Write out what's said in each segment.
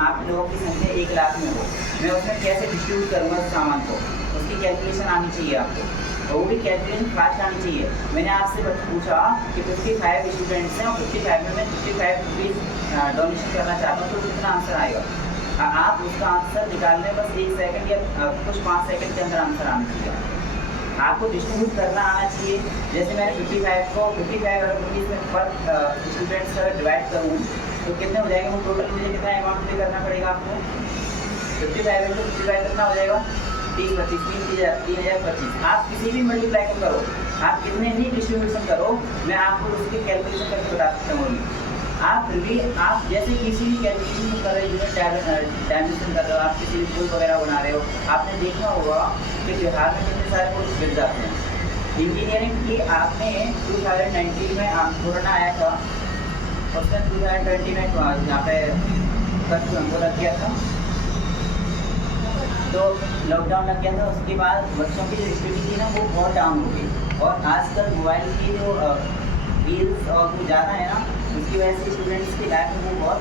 आप लोगों की संख्या 1 लाख में हो, मैं उसमें कैसे डिस्ट्रीब्यूट करूँगा उस सामान को, उसकी कैलकुलेशन आनी चाहिए आपको, और वो भी कैलकुलेशन फास्ट आनी चाहिए। मैंने आपसे पूछा कि 55 स्टूडेंट्स हैं और 55 में मैं 55 रुपीज़ डोनेशन करना चाहता हूँ, तो कितना आंसर आएगा। आप उसका आंसर निकालने बस 1 सेकंड या कुछ 5 सेकंड के अंदर आंसर आना चाहिए। आपको डिस्ट्रीब्यूट करना आना चाहिए। जैसे मैंने 55 को 55 अगर रुपीज़ में पर स्टूडेंट्स डिवाइड करूँ तो कितने हो जाएंगे, वो टोटल मुझे कितना अमाउंट पे करना पड़ेगा आपको। 55 को 55 कितना हो जाएगा, 30 25 3025। आप किसी भी मल्टीप्लाई को करो, आप कितने भी डिस्ट्रीब्यूशन करो, मैं आपको उसकी कैलकुलेशन करके बता सकता हूँ। आप फिर भी आप जैसे किसी भी कैलकुलेशन कर रहे हो, डायमेंशन कर रहे हो, आप किसी भी पुल वगैरह बना रहे हो, आपने देखा होगा कि बिहार में कितने सारे पुल गिर जाते हैं। इंजीनियरिंग की आपने 2019 में कोरोना आया था, उसमें 2020 में यहाँ पे कर्फ्यू हमको लग गया था, तो लॉकडाउन लग गया था। उसके बाद बच्चों की जो स्टडी थी ना वो बहुत डाउन हो गई, और आजकल मोबाइल की जो रील्स और वो ज़्यादा है ना, उसकी वजह से स्टूडेंट्स की लाइफ में वो बहुत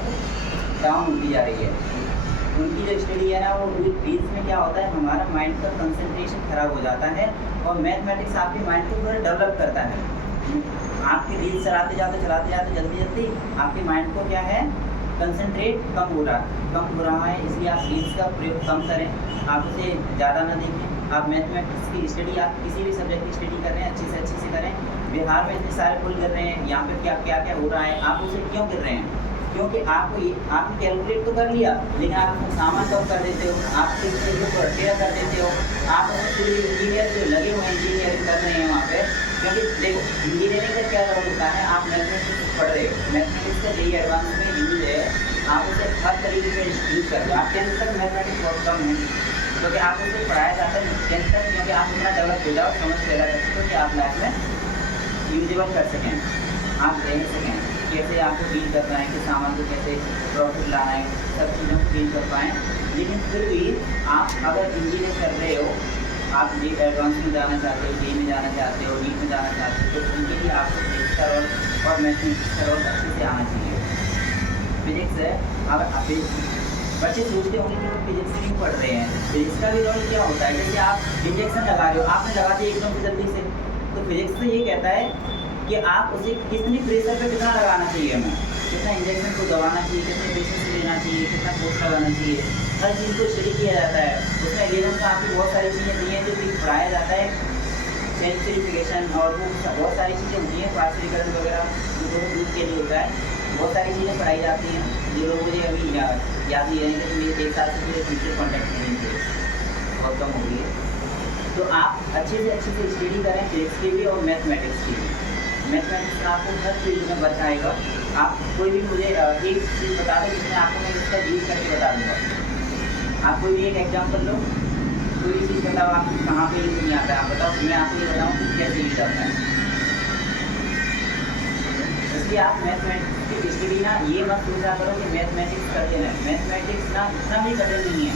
डाउन होती जा रही है। उनकी जो स्टडी है ना वो रील्स में क्या होता है, हमारा माइंड का कंसंट्रेशन खराब हो जाता है, और मैथमेटिक्स आपके माइंड को थोड़ा डेवलप करता है। आपकी रील्स चलाते जाते जल्दी आपके माइंड को क्या है, कंसंट्रेट कम हो रहा है, इसलिए आप रील्स का प्रयोग कम करें, आप उसे ज़्यादा ना देखें। आप मैथमेटिक्स की स्टडी, आप किसी भी सब्जेक्ट की स्टडी कर रहे हैं अच्छे से करें। बिहार में इतने सारे पुल गिर रहे हैं, यहाँ पे क्या हो रहा है, आप उसे क्यों गिर रहे हैं, क्योंकि आपको ये आपने कैलकुलेट तो कर लिया, लेकिन आप सामान कम कर देते हो, आप किस चीज़ को टेढ़ा कर देते हो। आप इंजीनियर जो लगे हुए इंजीनियरिंग कर रहे हैं वहाँ पे, क्योंकि देखो इंजीनियरिंग का क्या जरूरत होता है, आप मैथमेटिक्स पढ़ रहे हो, मैथमेटिक्स का यही एडवांस में यूज है, आप उसे हर तरीके से यूज कर रहे हो। आप 10th तक मैथमेटिक्स बहुत कम है, क्योंकि आप उसे पढ़ाया जाता है 10th तक, क्योंकि आप इतना डेवलप हो जाओ, समझ पैदा कर सको कि आप लाइफ में यूजेबल कर सकें, आप रह सकें, कैसे आपको डील करना है, कि सामान को कैसे प्रॉफिट लाना है, सब चीज़ों को डील कर पाएँ। लेकिन फिर भी आप अगर इंजीनियर कर रहे हो, आप ये एडवांस में जाना चाहते हो, जे में जाना चाहते हो, नीट में जाना चाहते हो, तो उनके लिए आपको फिजिक्स का रोल और मैथमेटिक्स का रोल अच्छे से आना चाहिए। फिजिक्स है, अब बच्चे सोचते होंगे कि वो फिजिक्स नहीं पढ़ रहे हैं, फिजिक्स का भी रोल क्या होता है, जैसे आप इंजेक्शन लगा रहे हो, आपने लगा दिया एकदम से जल्दी से, तो फिजिक्स तो ये कहता है कि आप उसे कितनी प्रेशर पे कितना लगाना चाहिए, हमें कितना इंजेक्शन को दबाना चाहिए, कितने पेशेंट से लेना चाहिए, कितना फोर्स लगाना चाहिए, हर चीज़ को स्टडी किया जाता है। उसमें एलिमेंट का आपकी बहुत सारी चीज़ें दी हैं जो कि पढ़ाया जाता है, सेंसिफिकेशन और वो बहुत सारी चीज़ें होती हैं, पार्शियलीकरण वगैरह जो दूध के लिए होता है, बहुत सारी चीज़ें पढ़ाई जाती हैं जो लोग मुझे अभी याद नहीं रहेंगे, तो मेरे 1 साल से मेरे फ्यूचर कॉन्टैक्ट नहीं थे, बहुत कम हो गई है। तो आप अच्छे से स्टडी करें फिजिक्स की भी और मैथमेटिक्स की भी। मैथमेटिक्स आपको हर फील्ड में बताएगा। आप कोई भी मुझे एक चीज़ बता दो जिसमें आपको मैं इसका यूज करके बता दूँगा। आप कोई भी एक एग्जाम्पल लो, कोई भी चीज़ बताओ आप कहाँ पे यूज नहीं आता है, आप बताओ, मैं आपको ये बताऊँ कैसे यूज आता है। इसलिए आप मैथमेटिक्स की स्टडी ना ये मत सोचा करो कि मैथमेटिक्स कठिन है, मैथमेटिक्स ना इतना भी कठिन नहीं है।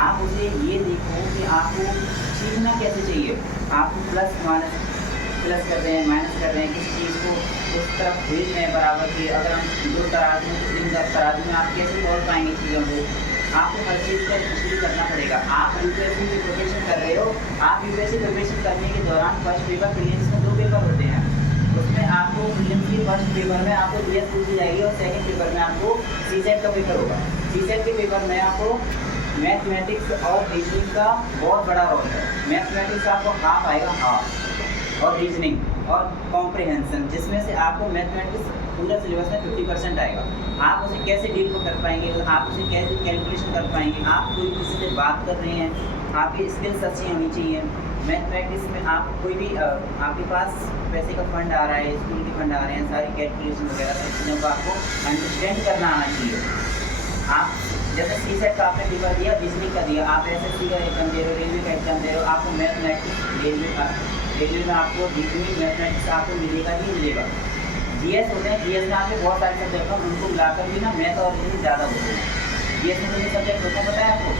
आप उसे ये देखो कि आपको सीखना कैसे चाहिए, आपको प्लस कर रहे हैं, माइनस कर रहे हैं, किसी चीज़ को उस तरफ भेज रहे हैं बराबर की, अगर हम 2 तराजू 3 तराजू में आप कैसे तोल पाएंगे चीज़ों को, आपको हर चीज़ का स्टडी करना पड़ेगा। आप यूपीएससी की प्रिपरेशन कर रहे हो, आप यूपीएससी प्रिपरेशन करने के दौरान फर्स्ट पेपर प्रीलिम्स में 2 पेपर होते हैं, उसमें आपको प्रीलिम्स की फर्स्ट पेपर में आपको जीएस पूछी जाएगी और सेकंड पेपर में आपको सीसेट का पेपर होगा। सीसेट के पेपर में आपको मैथमेटिक्स और रीजनिंग का बहुत बड़ा रोल है। मैथमेटिक्स आपको हाफ आएगा, हाफ, और रीजनिंग और कॉम्प्रिहेंशन, जिसमें से आपको मैथमेटिक्स पूरा सिलेबस में 50% आएगा। आप उसे कैसे डील को कर पाएंगे, आप उसे कैसे कैलकुलेशन कर पाएंगे, आप कोई किसी से बात कर रहे हैं, आपकी स्किल्स अच्छी होनी चाहिए। मैथमेटिक्स में आप कोई भी आपके पास पैसे का फंड आ रहा है, स्कूल के फंड आ रहे हैं, सारी कैलकुलेशन वगैरह सब चीज़ों को आपको अंडरस्टैंड करना आना चाहिए। आप जैसे सीसेट का आपने पेपर दिया, रीजनिंग का दिया, आप एसएससी का एग्जाम दे रहे हो, रेलवे का एग्जाम दे रहे हो, आपको मैथमेटिक्स रेलवे में आपको रीजनिंग मैथमेटिक्स आपको मिलेगा ही मिलेगा। जीएस होते हैं, जीएस में आपके बहुत सारे सब्जेक्ट हैं, उनको मिलाकर भी ना मैथ और रीजनिंग ज़्यादा होते हैं। जीएस में कितने सब्जेक्ट होते हैं पता है आपको?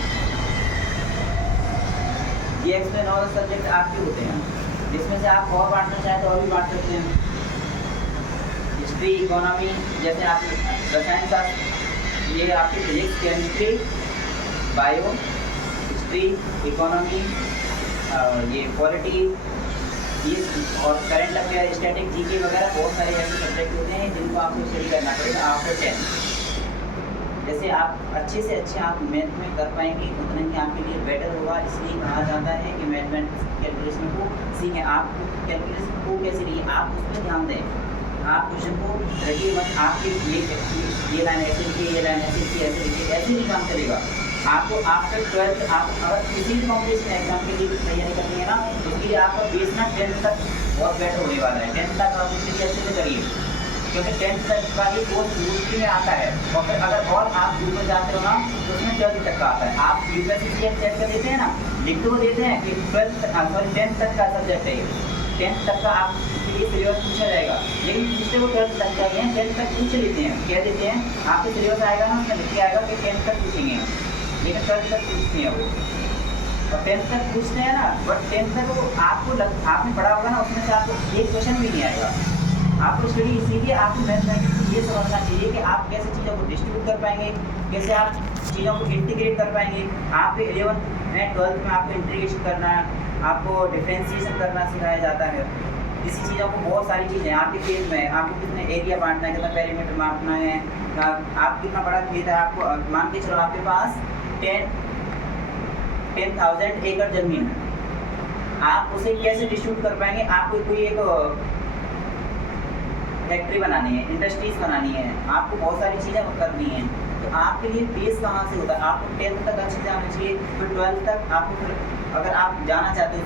जीएस में 9 सब्जेक्ट आपके होते हैं, जिसमें से आप और बांटना चाहें तो और भी बांट सकते हैं। हिस्ट्री, इकोनॉमी, जैसे आप रसायन शास्त्र, ये आपकी physics, chemistry, bio, history, economy, ये पॉलिटी, ये और करंट अफेयर, स्टैटिक, जीके वगैरह बहुत सारे ऐसे सब्जेक्ट होते हैं जिनको आपको स्टडी करना पड़ेगा आफ्टर 10। जैसे आप अच्छे से अच्छे आप मैथ में कर पाएंगे उतना ही आपके लिए बेटर होगा। इसलिए कहा जाता है कि मैथमेटिक्स कैलकुलेशन को सीखें। आप कैलकुलेशन को कैसे लिए आप उस पर ध्यान दें। आप क्वेश्चन को रखिए मत, आपके ये लाइन ऐसे लिखिए, ये लाइन ऐसे लिखिए, ऐसे लिखिए, ऐसे नहीं काम चलेगा। आपको आफ्टर 12 आप अगर किसी भी कॉम्पिटिशन एग्जाम के लिए तैयारी करनी है ना, उसके लिए आपका बेस ना 10th तक बहुत बेटर होने वाला है। 10th तक आप उसके अच्छे से करिए, क्योंकि 10th तक का ही कोर्स यूपी में आता है। और फिर अगर और आप ऊपर जाते हो ना तो उसमें 12th तक का आता है। आप यूपीएससी चेक कर देते हैं ना, लिख तो देते हैं कि 10th तक का सब्जेक्ट है, 10th तक का आपके लिए सिलेबस पूछा जाएगा, लेकिन पूछते वो 12th तक का ही है। 10th तक पूछ लेते हैं, कह देते हैं आपके सिलेबस आएगा ना, उसमें लिख के आएगा कि 10th तक पूछेंगे, लेकिन 12th तक पूछते हैं वो। और 10th तक पूछते हैं ना, बट 10th तक वो आपने पढ़ा होगा ना, उसमें से आपको एक क्वेश्चन भी नहीं आएगा। आपको स्टडी इसीलिए आपको मैथमेटिक्स ये समझना चाहिए कि आप कैसे चीज़ों को डिस्ट्रीब्यूट कर पाएंगे, कैसे आप चीज़ों को इंटीग्रेट कर पाएंगे। आपके 11th में 12th में आपको इंटीग्रेशन करना, आपको डिफ्रेंशिएशन करना सिखाया जाता है। इसी चीज़ों को बहुत सारी चीज़ें आपके खेत में आपको कितने एरिया बांटना है, कितना पेरीमीटर मापना है, आप कितना बड़ा खेत है। आपको मान के चलो आपके पास 10,000 एकड़ जमीन है, आप उसे कैसे डिस्ट्रीब्यूट कर पाएंगे। आपको कोई एक फैक्ट्री बनानी है, इंडस्ट्रीज बनानी है, आपको बहुत सारी चीज़ें करनी है, तो आपके लिए बेस कहाँ से होता है। आपको 10th तक अच्छे से जाना चाहिए, फिर 12th तक आपको, फिर अगर आप जाना चाहते हो